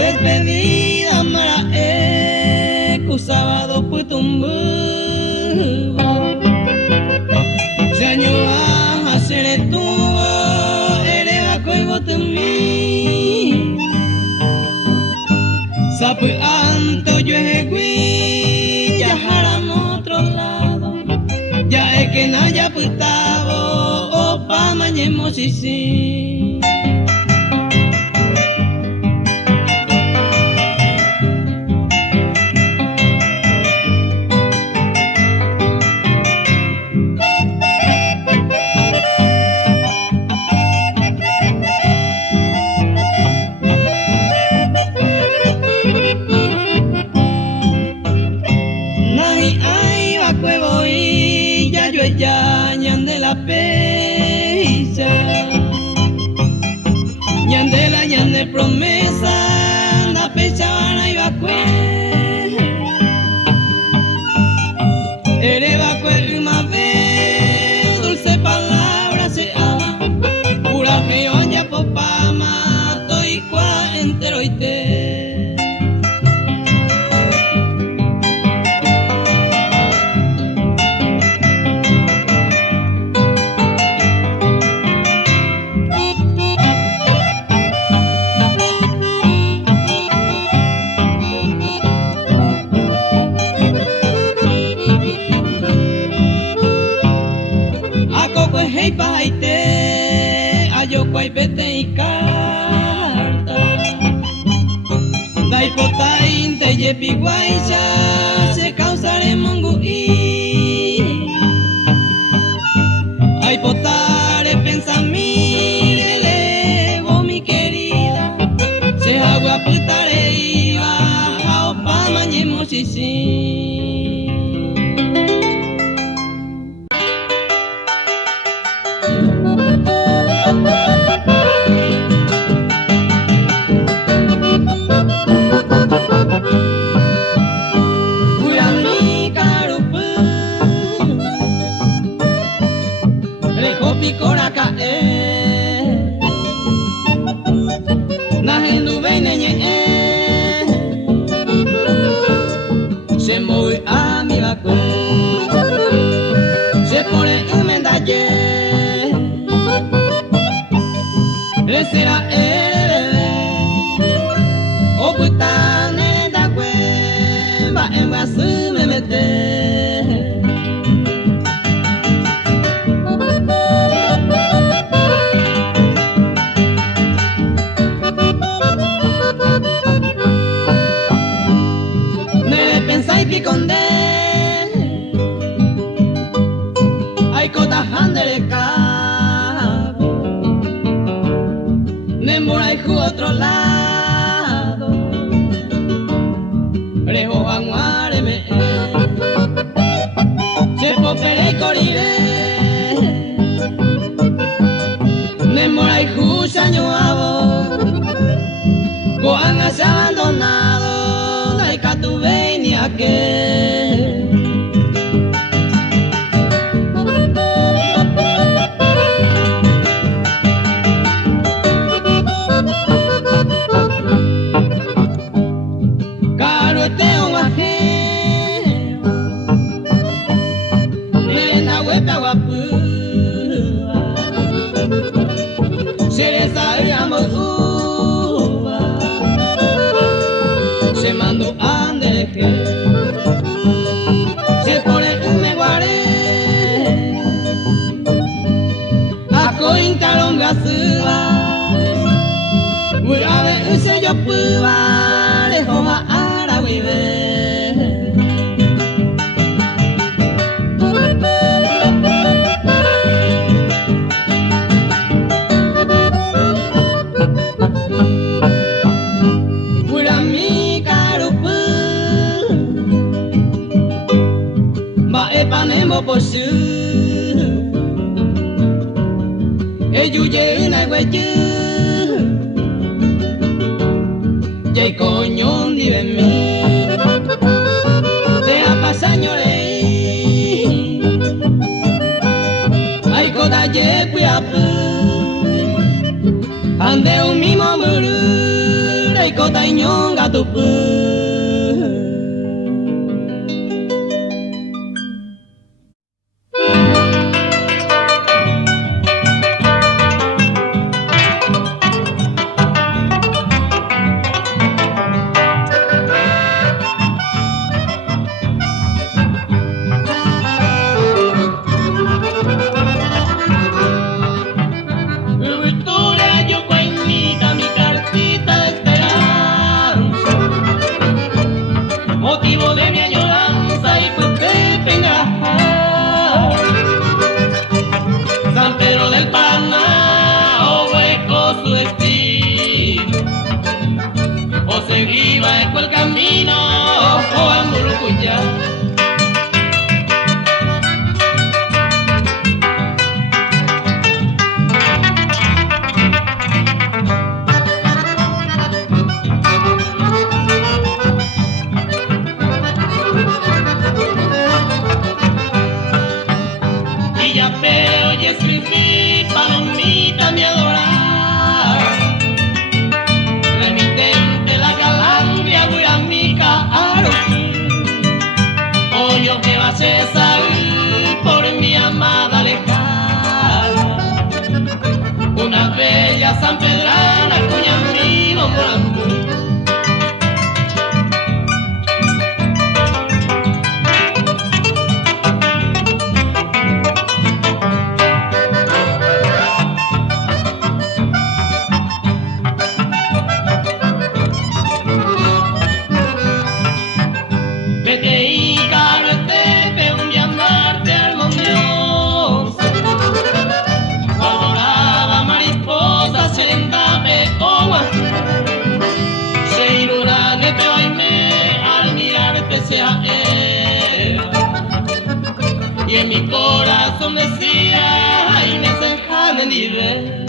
Despedida mara ku sábado putumbu Seño a hacer tu eres a coigo tumi Sapu anto yo ejegui ya jaram otro lado Ya es que no haya putavo o pa mañemo sisi ya ñande la peisa ñande promesa la pecha y vacue ere vacue una vez dulce palabra se ama pura geoña popama toy cua entero y te hey paite ayo kwai pete y carta dai potain te yepi guaisha se causare mongui ay potare pensamire levo mi querida se agua putare iba a opa mañemo sisi Picora cae na hendu venenye se movi a mi vacu se pone un mendalle le será o putane da cueva en vasu me mete Piconde ay cota handere cabo Nemora y otro lado Rejo vanguareme Se popere y corire Nemora y saño abo Coan has abandonado Daika tu venia que se mando ande se pone me guaré a cointa longa suba voy a ver se yo puba le joa ara vive Panemo posu yuye una hueyu Yay coñón dive mi Te apasañore Ay coda ye cuiapu Ande un mimo muru Ay coda iñonga tupu Y en mi corazón decía, ay, me senjame ni ver.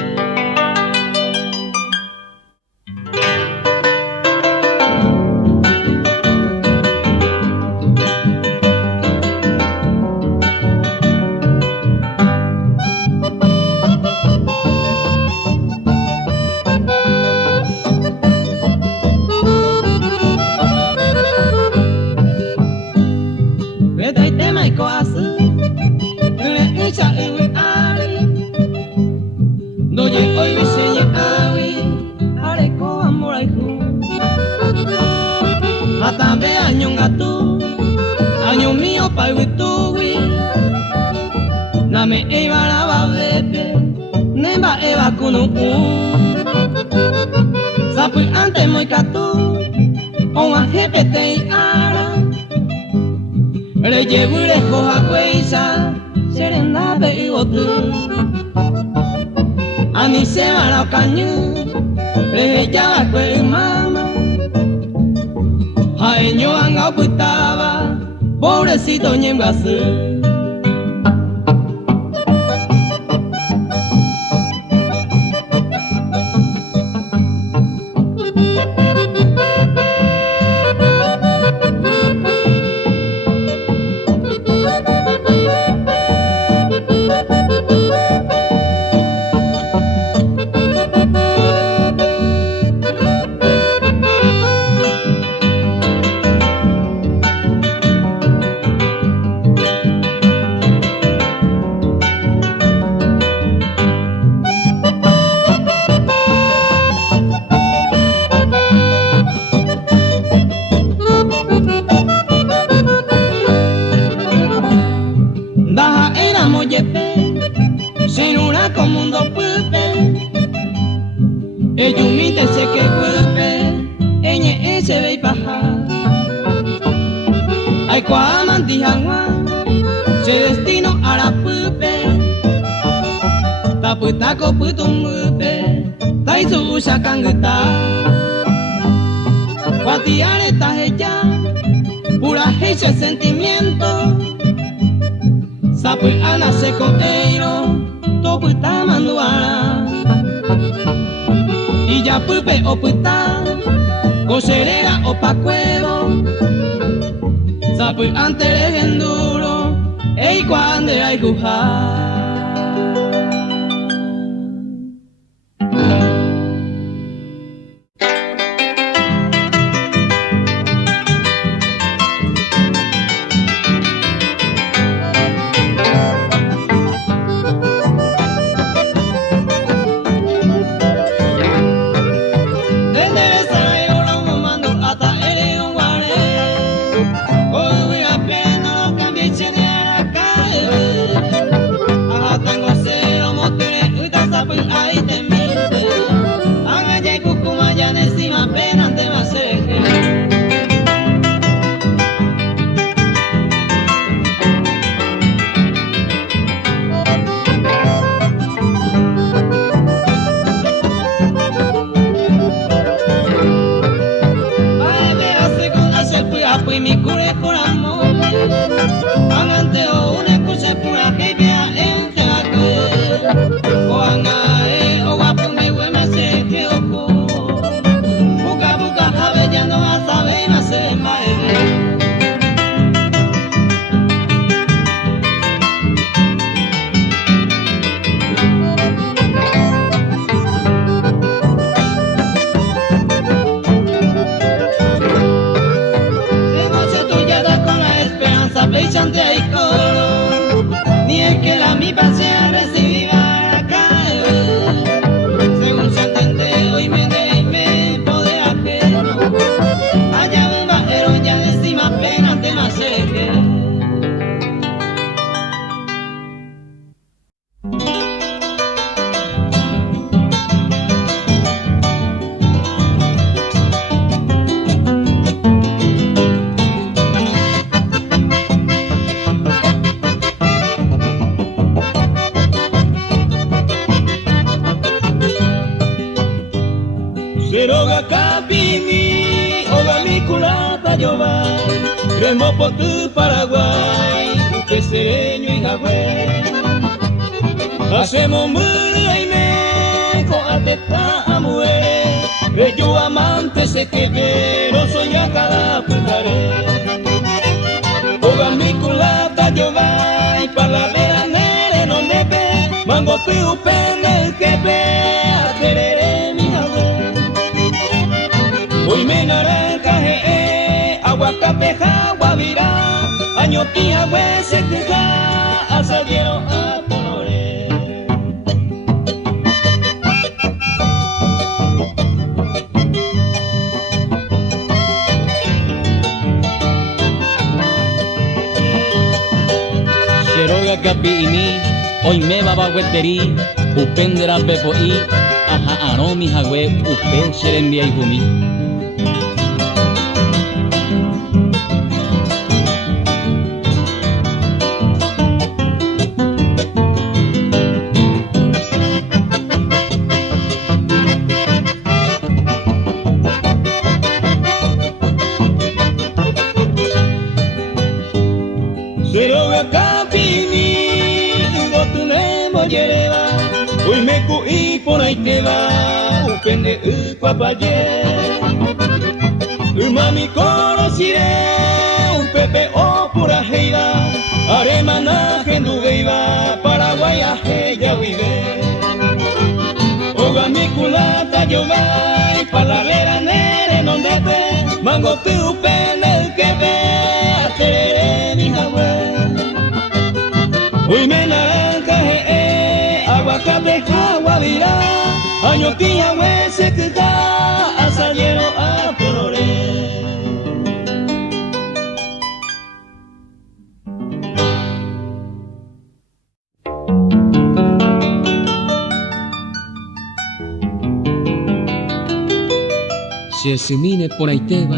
Name eva la babebe, nemba eva kunu Sapu ante moi katu, onga hepete ara Reye bure koha kweisa, serenda be iwotu Ani se mara kanyu, reye jawa kwe mama Haeño anga putaba, pobrecito ñemgasu Ejumite se que culpe, eñe ese ve paja. Ay cuamantijangua, se destino a la pupe. Taputaco putumbupe, taisu usakangeta. Guatiare tajeya, pura hecha sentimiento. Sapu ana se coeiro, toputa manduara. y ya pupe o puta, coserera o pacuedo, sapu antes enduro, y cuando hay cujar. Ni es que la mi pasea recibida acá, según se entiende hoy me pode ajeno, allá me bajero ya de encima apenas te más que. Seroga kapini, oga mi culata yoba, remo por tu Paraguay, upe sereño y Hawái. Hacemos mura y meco, ateta a muere, bello amante se quede, no soy a cada putaré. Oga mi culata yoba, y para la vera nere no nepe, mango tu pende que ve, aterere mi Hawái. Hoy me naranja, aguacate, guavirá, año tía, se queja, asadero a colores. Seroga capini, hoy me va bagueteri, upendera bepoi, aja ano mi jagüe, upen serembia y jumi. Seroga kapini, gotunemo yereba, hoy me kui por ahí te va, upende papaye. Mami conociré, un pepe o pura heira, aremana gendubeiba, Paraguay ya vive. Oga mi culata yo vai, para la vera nere non debe, mango tu pende que ve, aterere mi Hawái. Hoy me naranja, aguacate, guavirá, año tía, se queda, asadero a colores. Si se mine por ahí te va,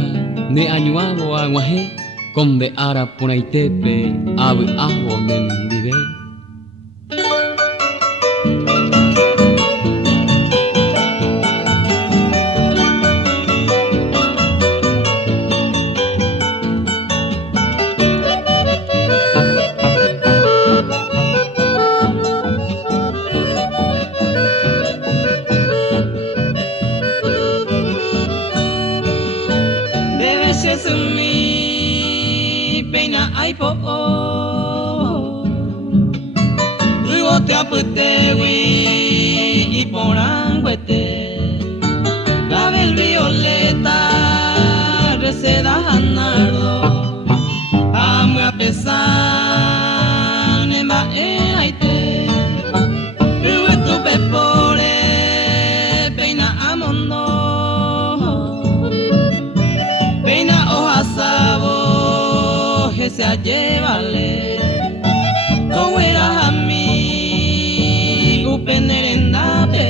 ne añuavo aguaje, con de ara por ahí tepe, ave ajo mendive. Teaputegui y Porangüete, clavel violeta, reseda nardo, amo a pesar, nemba aite, tu pepore, peina amondo, peina hoja sabo, que se llevale, no era a mí. Penerendape,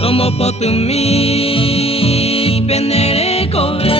tomo potumi, penere kobe.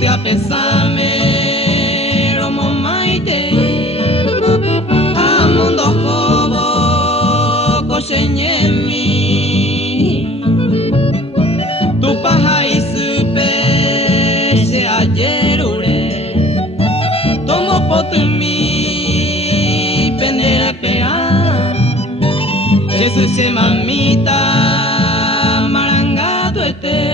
Te a pesame, romo maite, amundo jobo, cocheñemi, tu paja y supe, se ayerure, tomo potumi, penera pea, Jesús se mamita, marangato este.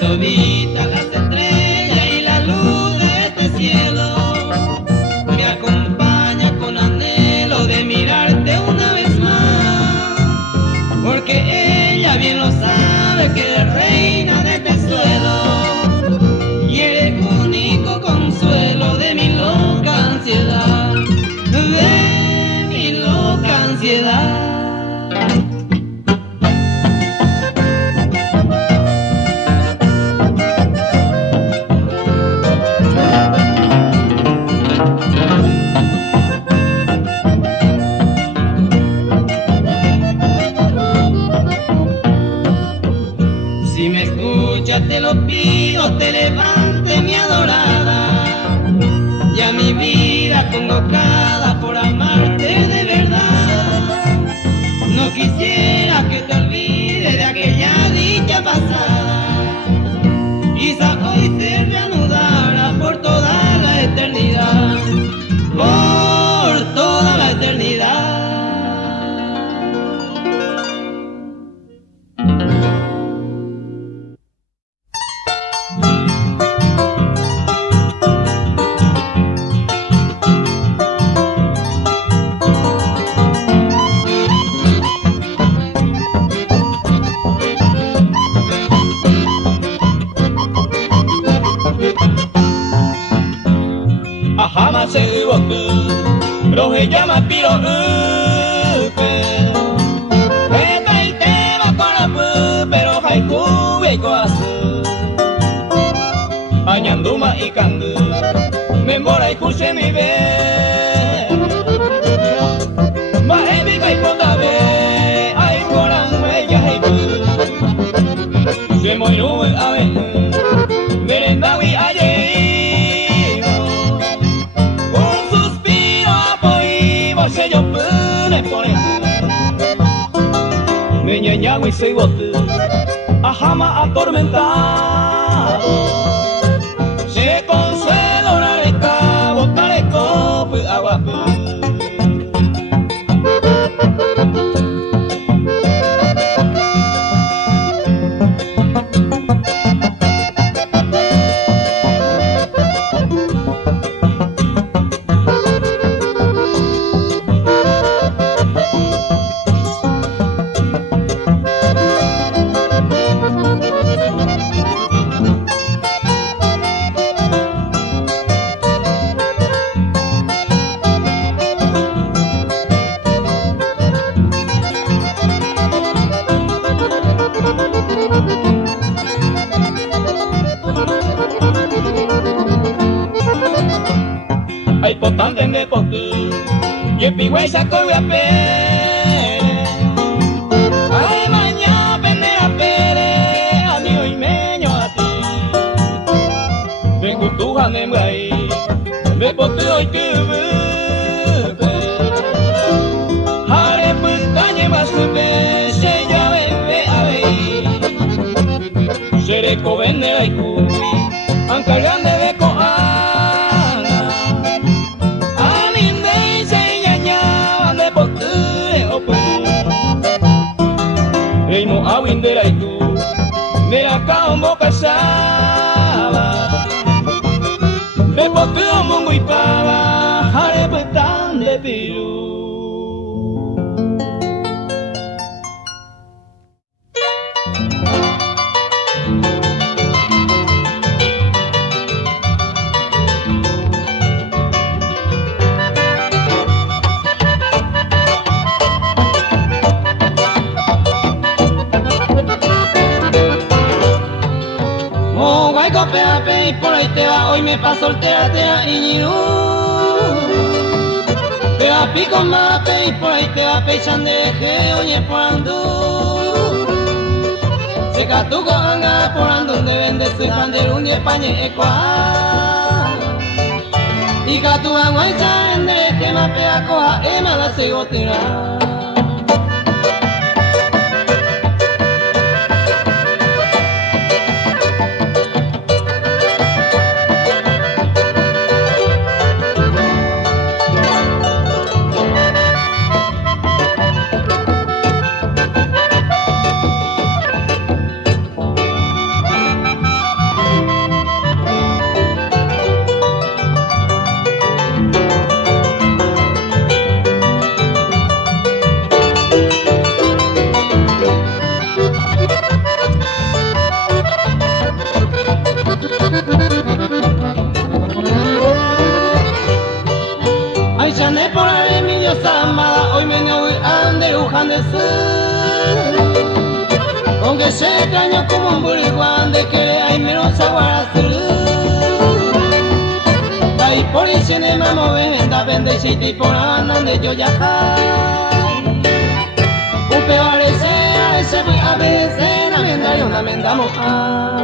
Todita las estrellas y la luz de este cielo me acompaña con anhelo de mirarte una vez más, porque ella bien lo sabe que eres reina de este suelo y eres único consuelo de mi loca ansiedad, de mi loca ansiedad. Te lo pido, te levante mi adorada, ya mi vida convocada por amarte de verdad. No quisiera que te olvides de aquella dicha pasada, quizá hoy se reanudara por toda la eternidad, por toda la eternidad. Hamase woku, rohe llama piro uke. Eta ite wa korapu, pero haiku eiko asu. Añanduma ikangu, memora ikuse mi be. Ma ebi kai potabe, ai koran me ya haiku. Se moiru abe, merenda agua y soy bote, a jama atormentado. Se consuelo nareca, botale copo y agua. Ay, potante me potu, y el pigüey sacó y a pere. Ay, mañana pende a pere, amigo y meño a ti. Vengo tu hanem ahí, me potu hoy que vete. Hare putañe más sube, se ya bebe a ver. Seré covende la icui, ancargande de coa. Ei mo awindera itu mera kau mo kasaba me potu mo nguipaba hare betan de biru. Y por ahí te va, hoy me paso el tea y ni te va pico mate y por ahí te va pechan de je, oye por andu. Se catuco anga por andu donde vende su panderun y españe ecoa. Y catu agua y sa endre que ma pea coja ema la se gotera. Ay, chané por ahí mi diosa amada, hoy me voy a ande ujande su. Aunque se extraño como un buriguán de que hay menos agua ay, por ahí se ne mamo venda vende siti por anande yo ya upe a veces la menda y una menda moja.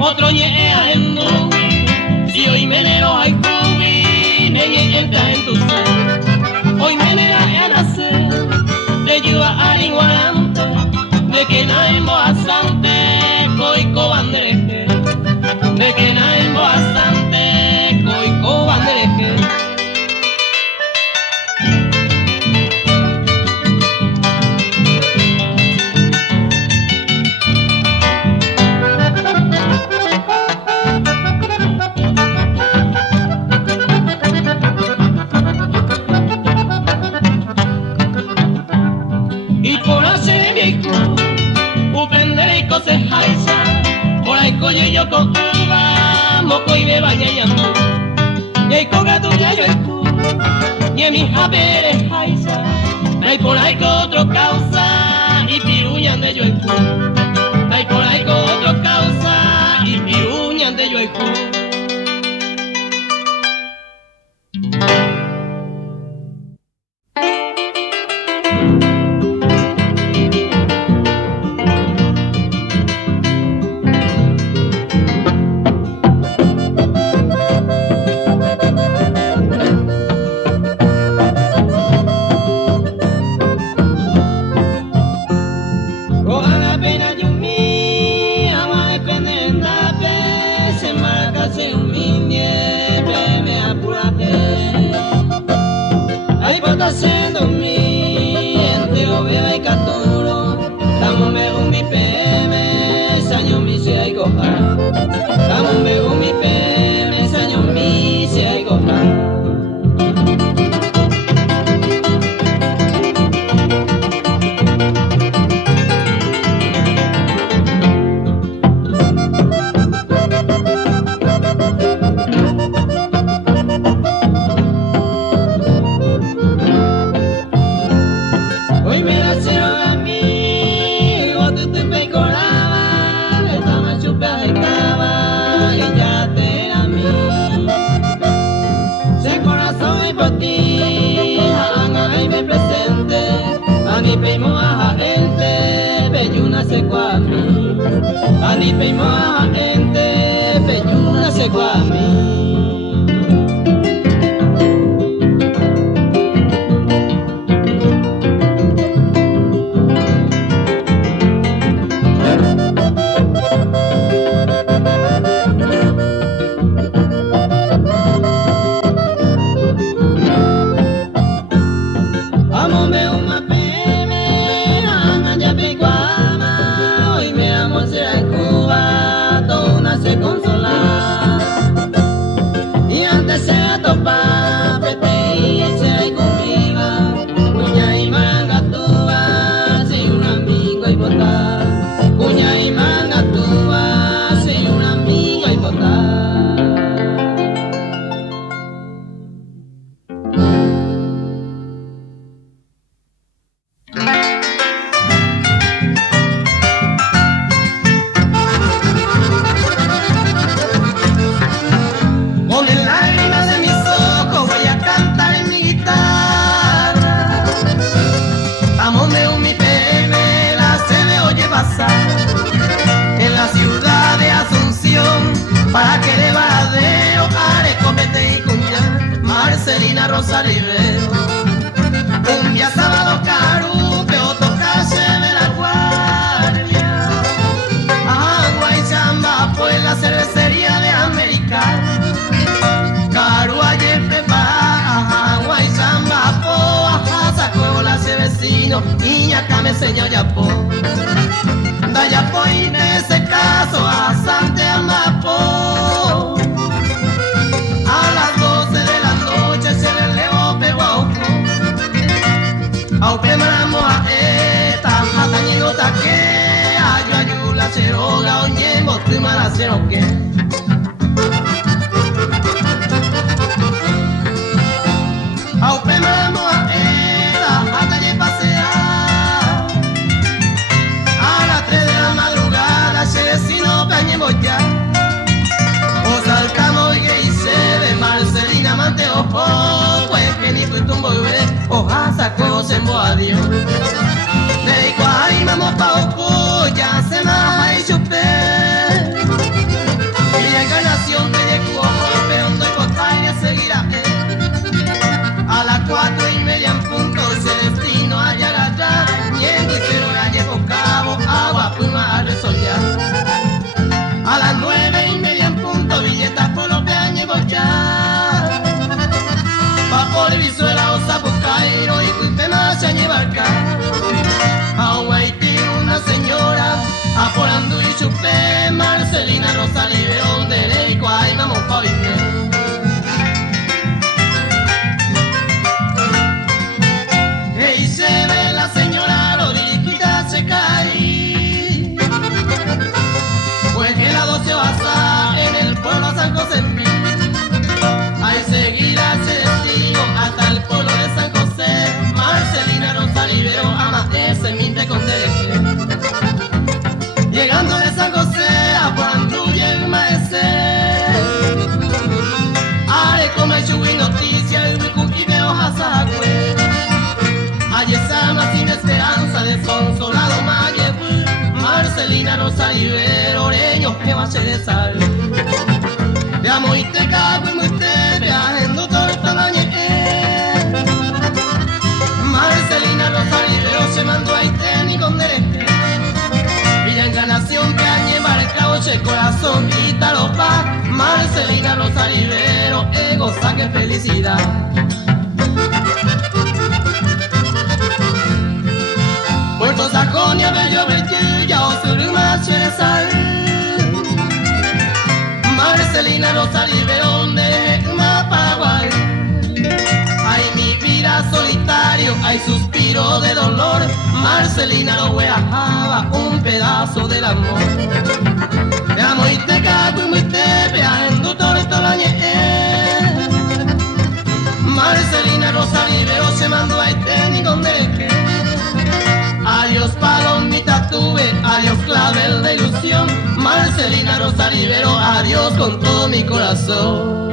Otro ñe a endo, si hoy menero hay cubi, ne entra en tu ser. Hoy menera se jaisa, por ahí coño yo cocuba, moco y me baña y ando. Y ahí coga tu ya yo escu, y en mi jaberes jaisa, hay por ahí con otro causa, y piruñan de yo escu. Hay por ahí con otro causa, y piruñan de yo escu. Haciendo mi ente obea y caturo, estamos mejor mi PM, saño mi se hay goja. Estamos mejor mi PM, saño mi se hay goja. Ani peima ente peyuna se guami. Amome uma peme, anga ya peguama, hoy me amo ser en Cuba, toda una se consola. Y antes se topa, pete y se hay conmigo, cuña y manga tuba, si un amigo y botar. Cuña y manga tuba, si un amigo y botar. En la ciudad de Asunción, para que de Varadero, Arecopete y Cuña, Marcelina Rosa Rivero. Un día sábado carupe, otro calle de la guardia. Agua y chamba, pues la cervecería de América. Caru ayer prepara, agua y chamba, po, ajá, sacó la vecino, y acá me enseñó ya po. Dayapo y en ese caso a Sante Amapo. A las 12 de la noche se le levó peguauco. Aupe maramo a eta, atañigo taque, ayo ayula cheroga, oñemo tu maracero que. Aupe maramo a eta, atañe pasea. Si no cañemos ya, o saltamos y se ve Marcelina Manteo, pues que ni fui tumbo y ve, oja sacó se adiós. De igual vamos pa' Oco, ya se maja y chupé. Y la encarnación que de cuoco, pero no hay cocaína seguirá. A las 4:30 en punto, se destino a Yagatá, y en Guisero la llevo cabo, agua pluma a resollar. A las 9:30 en punto, billetas por los peaños ya. Pa' por Vizuela o Zapucairo y Cuipe más a llevar acá. Rivero, oreño que va a ser de sal. Te amo y te cago y muy te viajando todo el tamaño. Marcelina Rosa Rivero se mandó a Haití con derecho. Villa Encarnación que añe marca oche corazón y talopa. Marcelina Rosa Rivero, goza que felicidad. Puerto Sajonia, Bello Bertilla, Osuruma, Cherezal. Marcelina Rosa Rivero, de Paraguay. Ay, mi vida solitario, hay suspiro de dolor. Marcelina lo hueajaba, un pedazo del amor. Te amo y te cago y muy te viajando todo el tamaño. Marcelina Rosa Rivero se mandó a Haití con derecho. Adiós palomita tuve, adiós clavel de ilusión. Marcelina Rosa Rivero, adiós con todo mi corazón.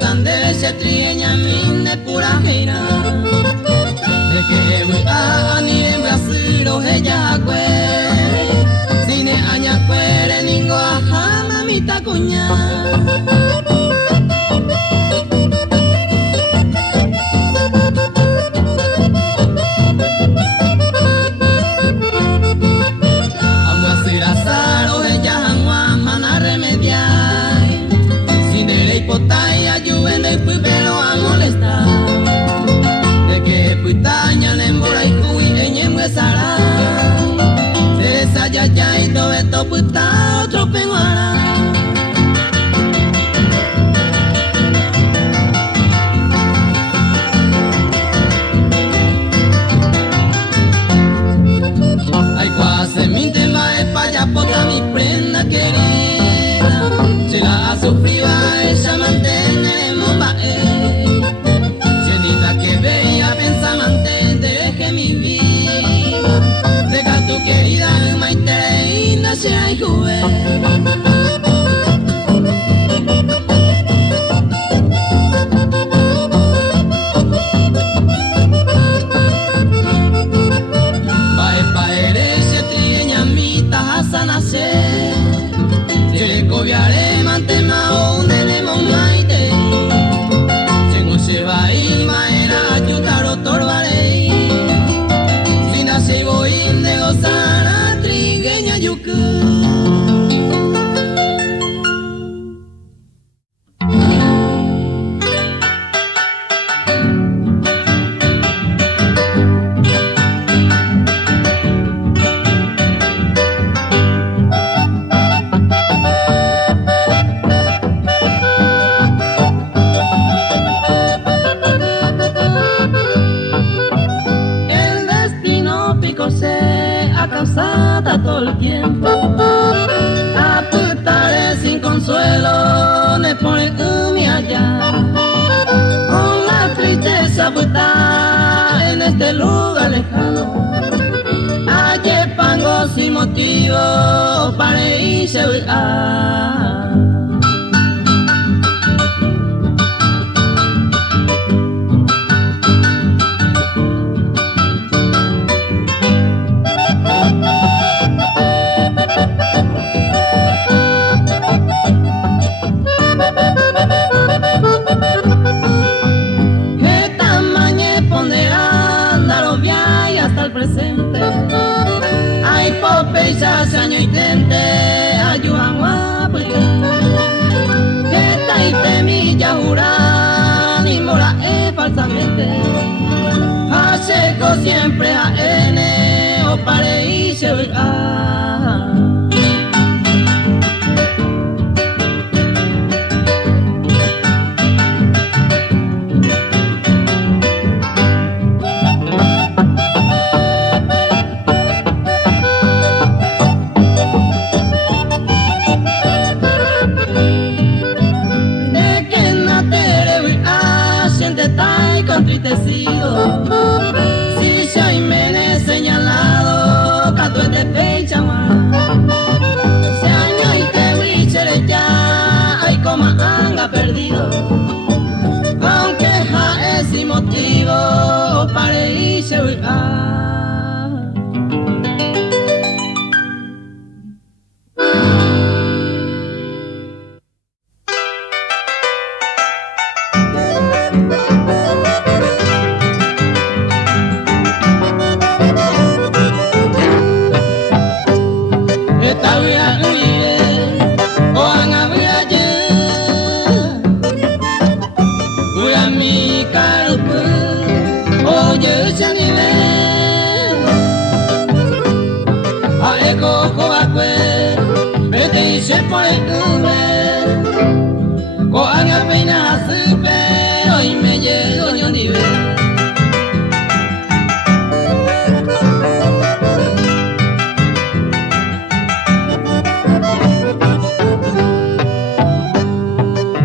Tan debe ser trigueña min de pura gira. De que voy a ni en Brasil o ella cue. Sine aña cuere ningo a mamita cuña. Amo a ser azar o ella agua mana remediar. Sin de hipotaya de pelo a molestar. De que puitaña le embora y cuy en embuesara. De esa yaya y todo esto puta otro penguara. Ay, cuase mi tema es pa' allá pota mi prenda querida. Se la ha sufrido a ella manteneremos pa' Llenita que veía pensa mantente que mi vida. Deja tu querida maite y no sea y todo el tiempo. A putare sin consuelo, le pone mi allá. Con la tristeza puta en este lugar lejano. Ayer pango sin motivo para irse a ya se año y tente ayudan guapuita que taite mi ya jura ni mora falsamente hacheco siempre a N o pare y se Si soy me señalado, cato de pecha se año y te wichere ya, ay como anga perdido. Aunque ja es sin motivo, para irse se pone o haga pena su pero y me llego yo ni ve.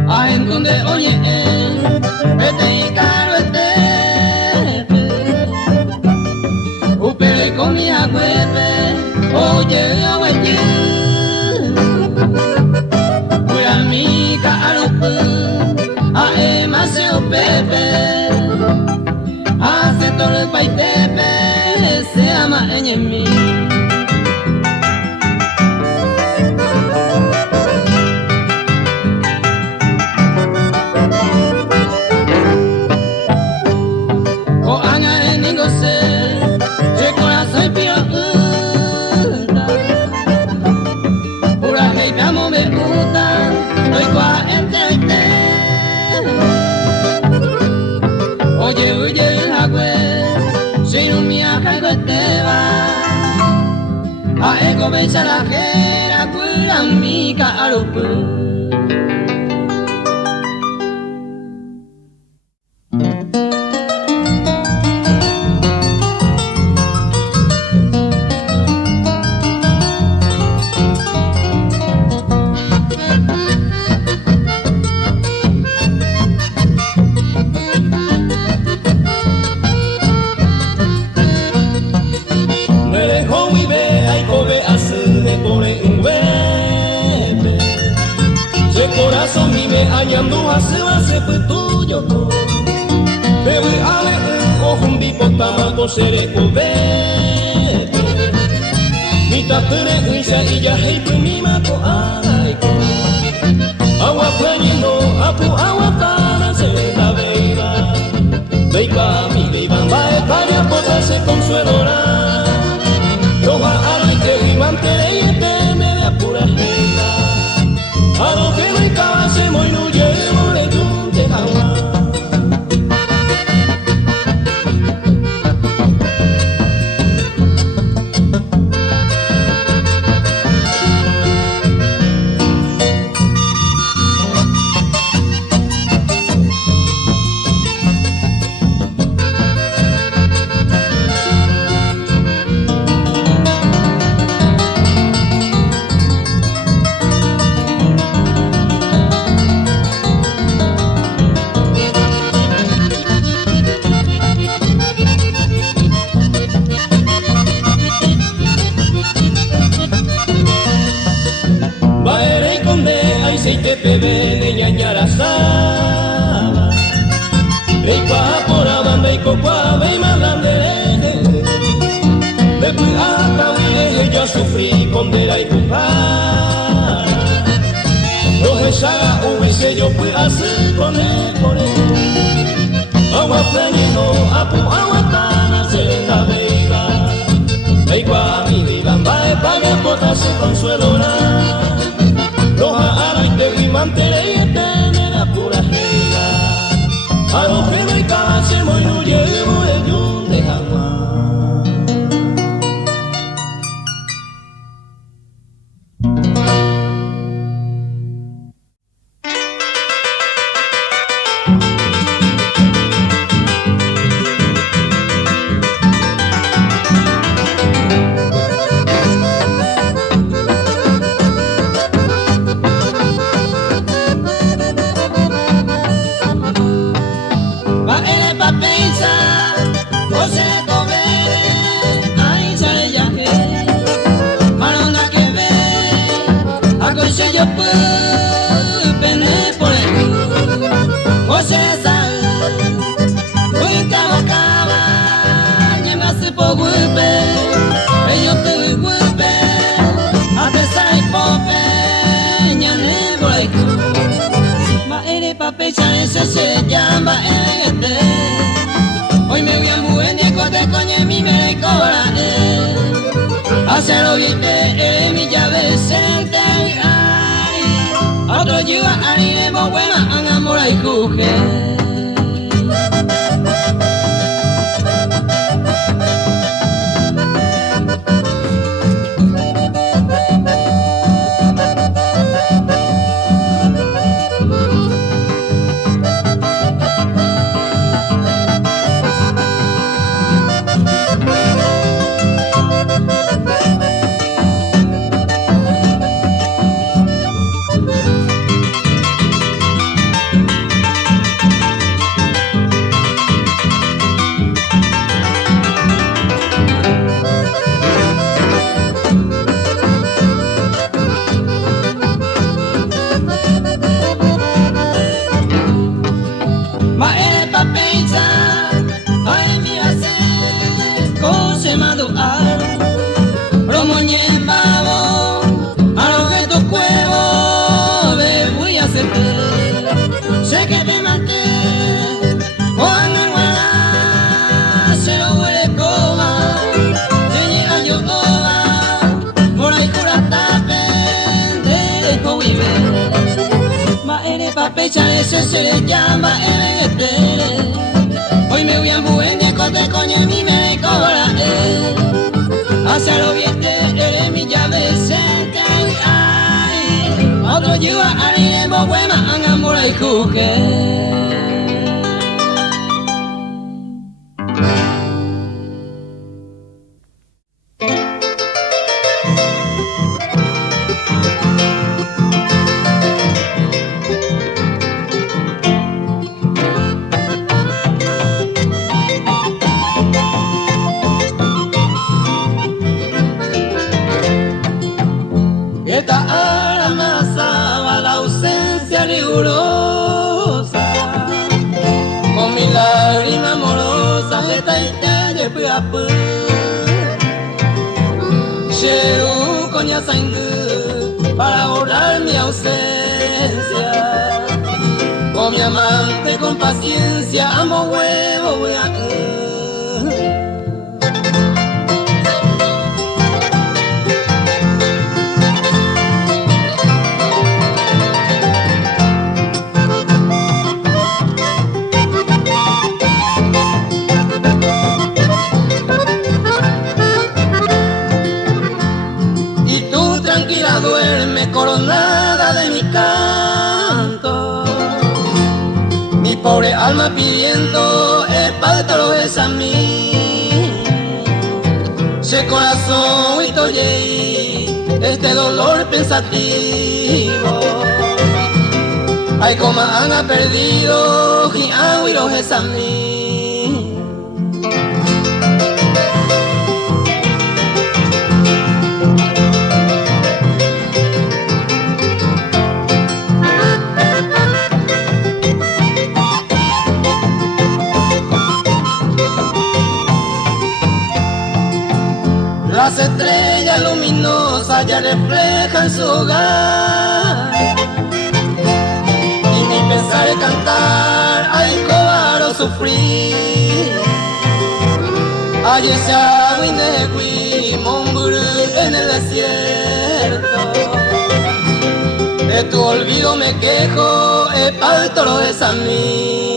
A en donde oye este y caro upere con mi agüepe oye agüepe. Pepe, hace todo el país Pepe, se ama en mí. O anga en ningose, se corazón pio pura que amo me gusta, no igual entre oye, oye, el agüe, si no me haga te va. A ego becha la jera, cura mi carupu. Hallando hace tuyo Bebe ale o hundi potama ko sere ko bebe Mi tatere uisa iya heitu mi mako alai ko Awa planino apu awa tana se la beiba Beiba mi beiba bae paria pota se consuelora Roja alai que rimante y te me de apura heila A lo que no estaba se muy no llevo de yunque jamás aceite bebé de ñañara saba Rey pa por abanda y copa ve y malande Después hasta huile yo sufrí pondera y pupa Los esaga uvese yo pues así con él Agua planino apu agua tana se la beiba Rey pa mi viva va paga pota se consuelora Roja ara y te rimantere y te la pura reina A lo que me case muy no llevo de yunde jamás yo puedo pene por el oye sal voy a bocar y me hace por golpe ellos te golpe a pesar de pope ñane por ahí ma eres papecha ese se llama este hoy me voy a mover y cote coño mi me cobra hacerlo bien que mi llave sente otro lleva a ir muy buena a enamorar y coger ese se le llama este hoy me voy a mover y cote coño mi me cobra hacerlo bien eres mi llave sente ay otro lleva a ir muy buena a enamorar y coger para borrar mi ausencia con mi amante con paciencia amo huevo voy a duerme coronada de mi canto mi pobre alma pidiendo espátalo es a mí ese corazón y toye este dolor pensativo ay como han perdido y agüiros es a mí las estrellas luminosas ya reflejan su hogar y mi pensar es cantar, ay cobaro sufrir ay ese agua inegui, Monburú en el desierto de tu olvido me quejo, espáltalo es a mí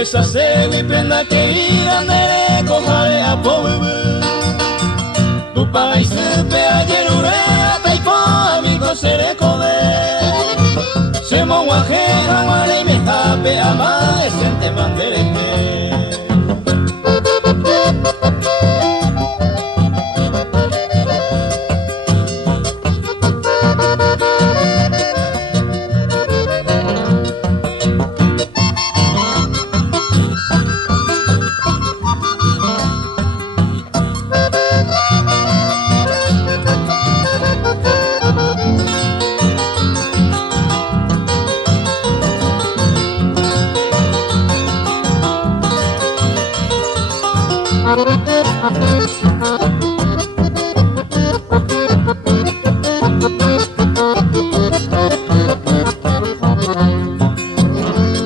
esa se mi prenda querida nere cojale a pobre tu país pe ayer ure taipo amigo seré pe ama esente manderete.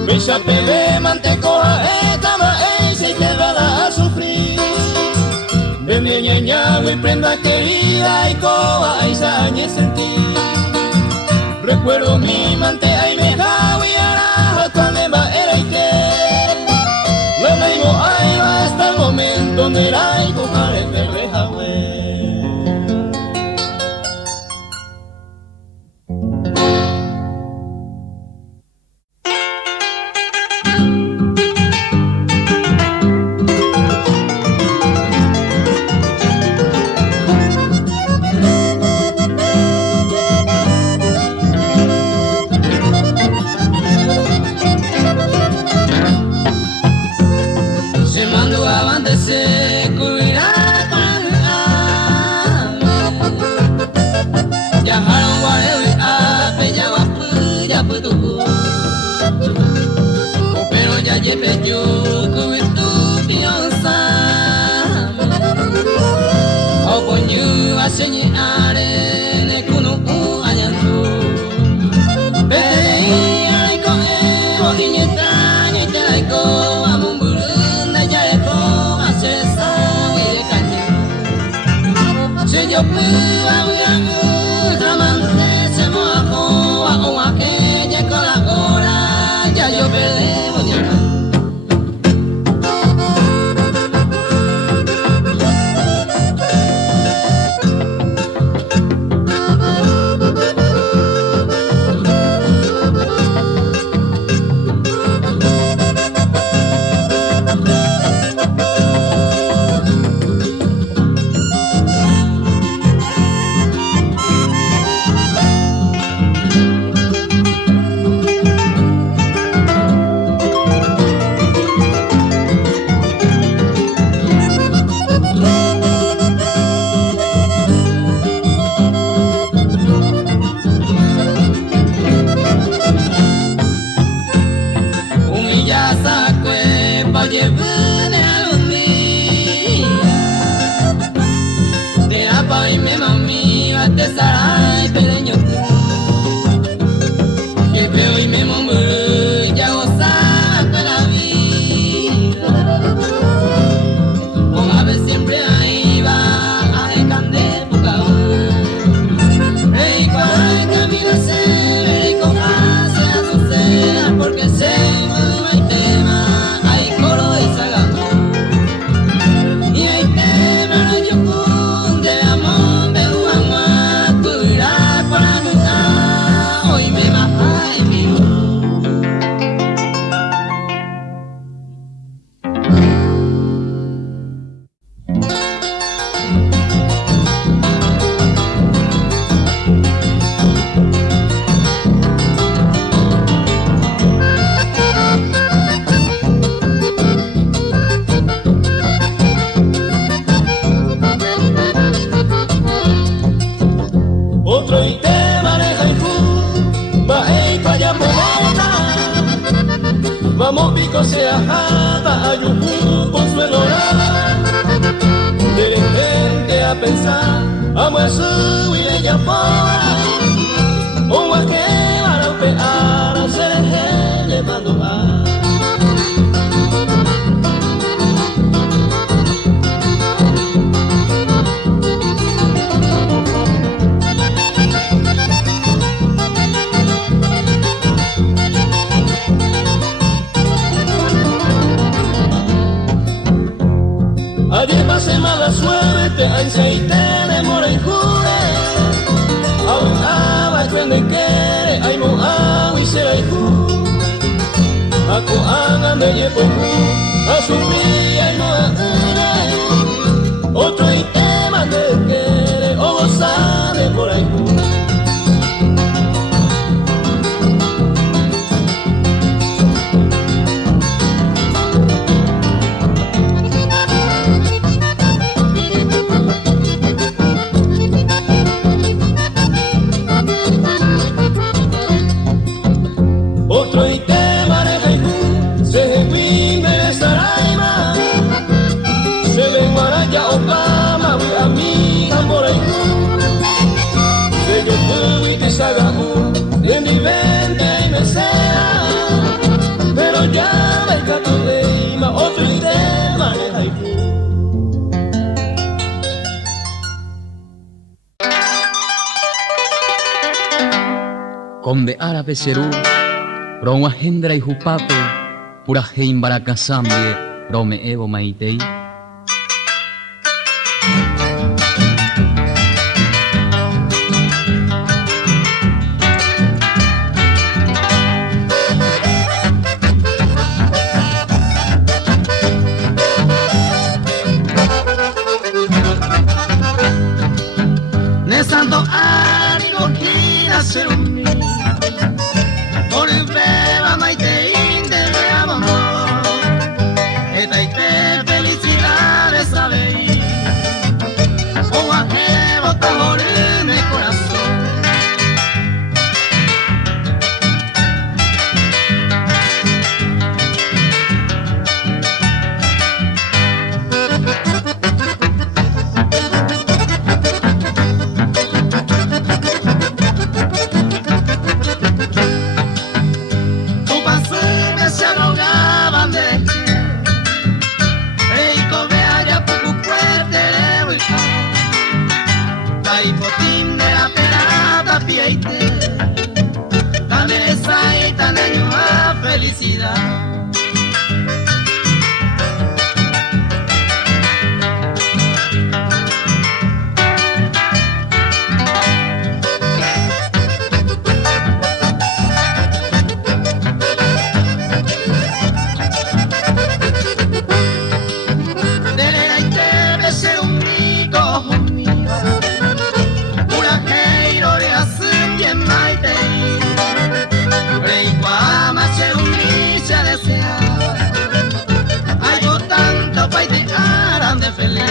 Bisa pele mantecoa etama se quedará a sufrir. De mi ñaña y prenda querida y coa y sañe sentir. Recuerdo mi mante ay me jawi ara cuando va era y que. La naigo ay va hasta el momento donde la y cojar el verde jawe. Vamos pico se ajaba a yujú consuelo de gente a pensar amo a su y le llamora o a que para pear a ser el le mando a ayer pasé mala suerte, ay se te mora y jure aún aba cuando quiere, ay mo y será y ju Aku angan de yepongu a sufrir y no a otro y tema de querer o gozar de por ahí. Otro y te maneja y se vive Saraima, se le guaraya Obama, a mi por ahí. Se yo puedo y te sagamu, de mi vente y me sea, pero ya me cato de ima, otro y te maneja y Combe árabe serú, Roma hendra y jupape, pura hein barakasambie, rome evo maitei. Nesando ánimo quiera ser un mío, por el beba maite inde de amor, esta ite felicidades sabe, o ajebo tajor en el corazón. Felicidad. Debe ser un mito mío, pura heiro de hacer bien maite. Algo tanto pa' y te harán de feliz.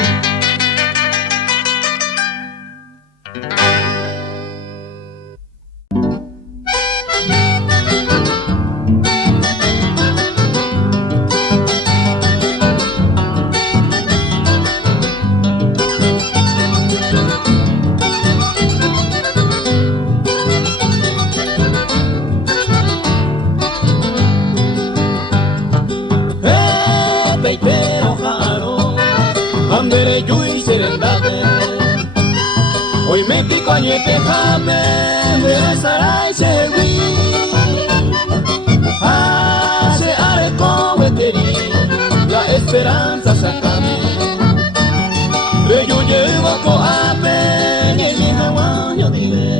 Hoy me pico añete jame, de saray se vi. Hace areco veteri, la esperanza sacame. De yo llevo a coape, y mi jaguán yo dive.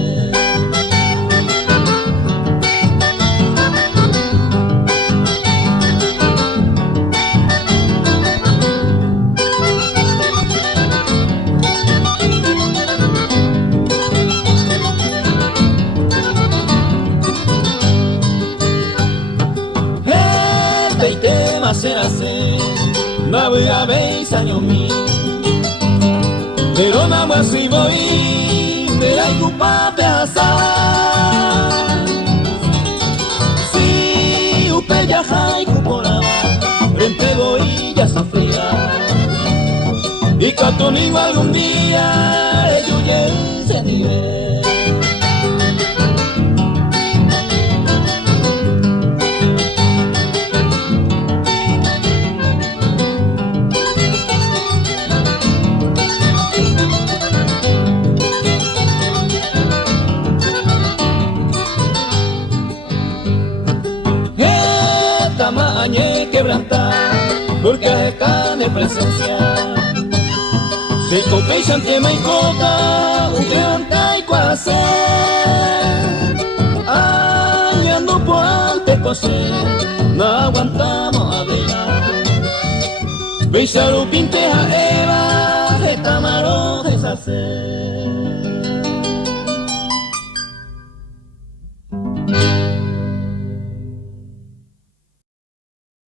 No voy a ver años mí, pero nada más si voy de la igupa peazar. Si upe ya jai cupolaba, frente voy ya safría, y catonigo algún día yo ya se nivel. Porque acá de presencia se toca y chantema y cota un levanta y cuase añando por ante cose no aguantamos a bailar. Beisaru pinteja Eva, de tamaro deshacer.